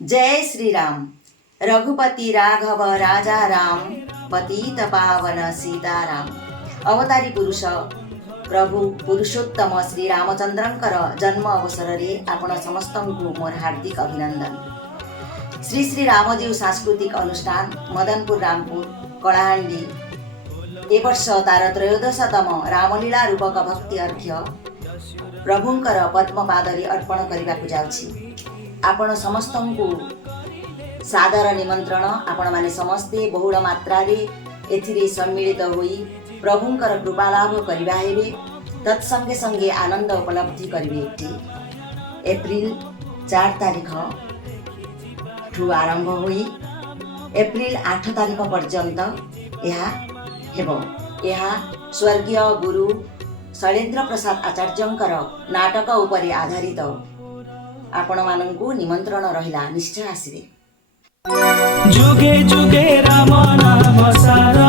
जय श्री राम। रघुपति राघव राजा राम, पतित पावन सीताराम। अवतारी पुरुष प्रभु पुरुषोत्तम श्री रामचंद्रंकर जन्म अवसर रे आपण समस्त को मोर हार्दिक अभिनंदन। श्री श्री रामजीव सांस्कृतिक अनुष्ठान मदनपुर रामपुर कलाहांडी ए वर्ष तार त्रयोदशतम रामलीला रूपक भक्ति अर्घ्य प्रभुंकर पद्मपादरे अर्पण करने जाऊँगी। आपण समस्त को सादर निमंत्रण। आपण माने समस्ते बहुल मात्रा एथिरे सम्मिलित होई प्रभुंकर कृपालाभ करिबा हेबे। तत्संगे संगे आनंद उपलब्धि करिबे। एप्रिल 4 तारिख ठू आरंभ होई एप्रिल 8 तारिख पर्यंत यह हेबो। यह स्वर्गीय गुरु शैलेन्द्र प्रसाद आचार्यंकर नाटक उपरे आधारित। आपण मानंकु निमंत्रण रहिला, निश्चय आसिबे। जुगे जुगे राम नाम सारा,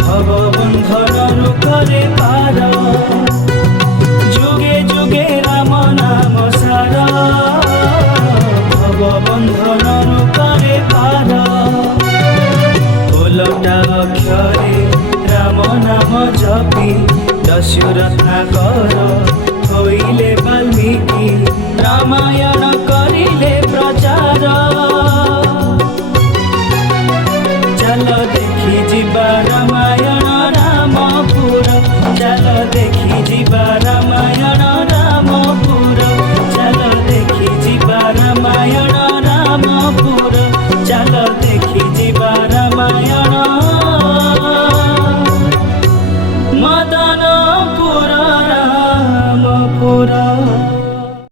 भव बंधन करे पार। जुगे जुगे राम नाम सारा, भव बंधन करे पार। ओलटा अक्षरे राम नाम जपी दशरथ कर होइले वाल्मीकि। रामायण